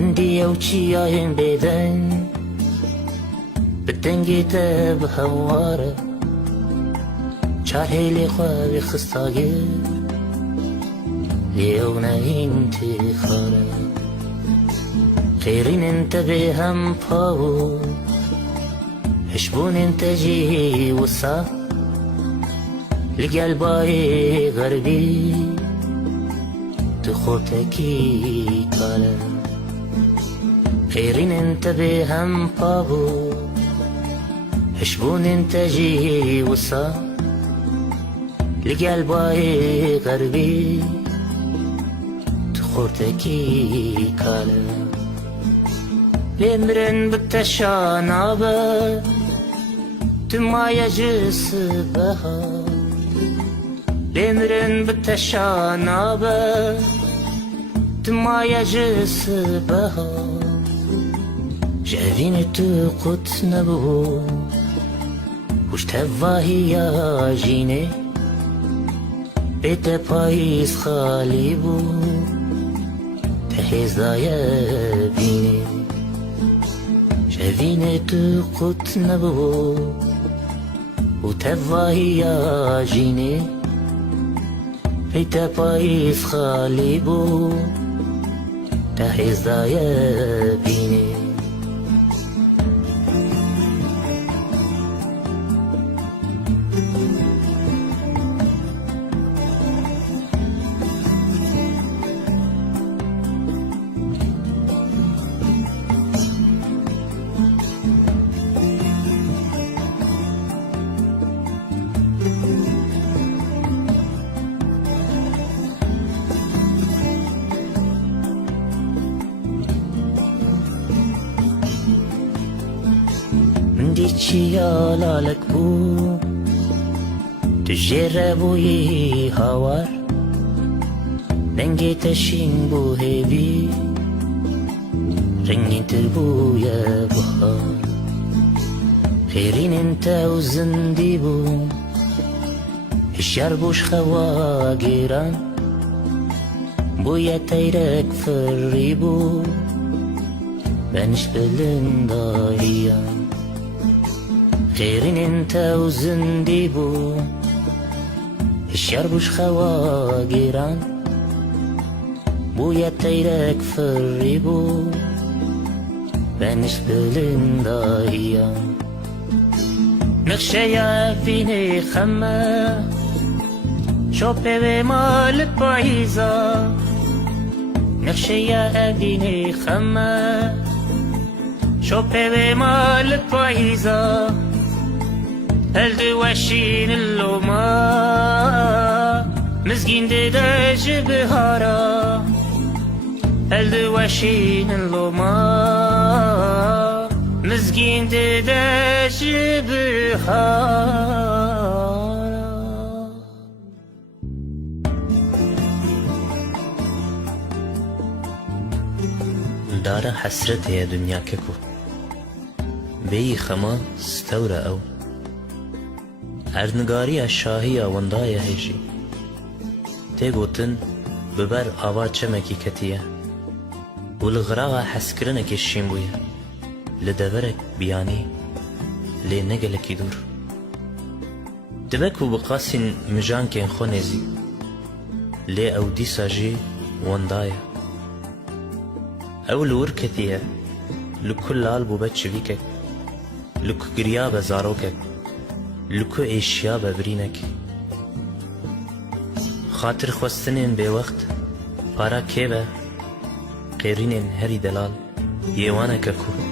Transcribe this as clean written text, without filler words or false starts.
دي وشياين بيدن بدنجي تاب هوارة شاهي لي خوابي خستاقر ليونا انتي خارة خيرين انت بهم باو حشبون انت جي وصا لقلباي غربي تخوتكي كالا خيرين انت بهم باو حشبون انت جي وصا لقلباي غربي تخوتكي كالا لمرن بالتشانابة تما يجس بها لمرن بالتشانابة تما يجس بها جاذين تقط نبو وش تفاهي يا جيني بيت بايس خاليبو تحيز دايا بيني جاذين تقط نبو وتفاهي يا جيني بيت بايس خاليبو تحيز دايا بيني ديتشي لك بو تجربو هوار دنجي تشين بو هيبي رنجين تربو يا بحار خيرين انت وزندي بو الشربوش خوا جيران بويا تيرك فريبو بنش بلندايان خيرين انت وزندي بو الشربوش خوا جيران بويا تيرك فريبو بنش بلندايان نخشيا فيني خما شوبي بمال بايزا نخشيا فيني خما شوبي بمال بايزا هل وشين اللوما مزقين داج بهارا هل وشين اللوما مزقين داج بهارا دارا حسرت يا دنيا ككو بي خما ستورة او اردنگاری شاهی وندای هجی تی گوتن ببر آوا چمکی کتیه ولغراغا حسکرنکی شیم بویه لدورک بیانی لی نگلکی دور دبکو بقاسین مجان کن خونزی لی او دی ساجی وندای او لور کتیه لکل لال بوبت شویکک لکو گریا بزاروکک لکو ایشیا ببرینک خاطر خواستنین بے وقت پارا کیبه قیرینین هری دلال یوانه ککو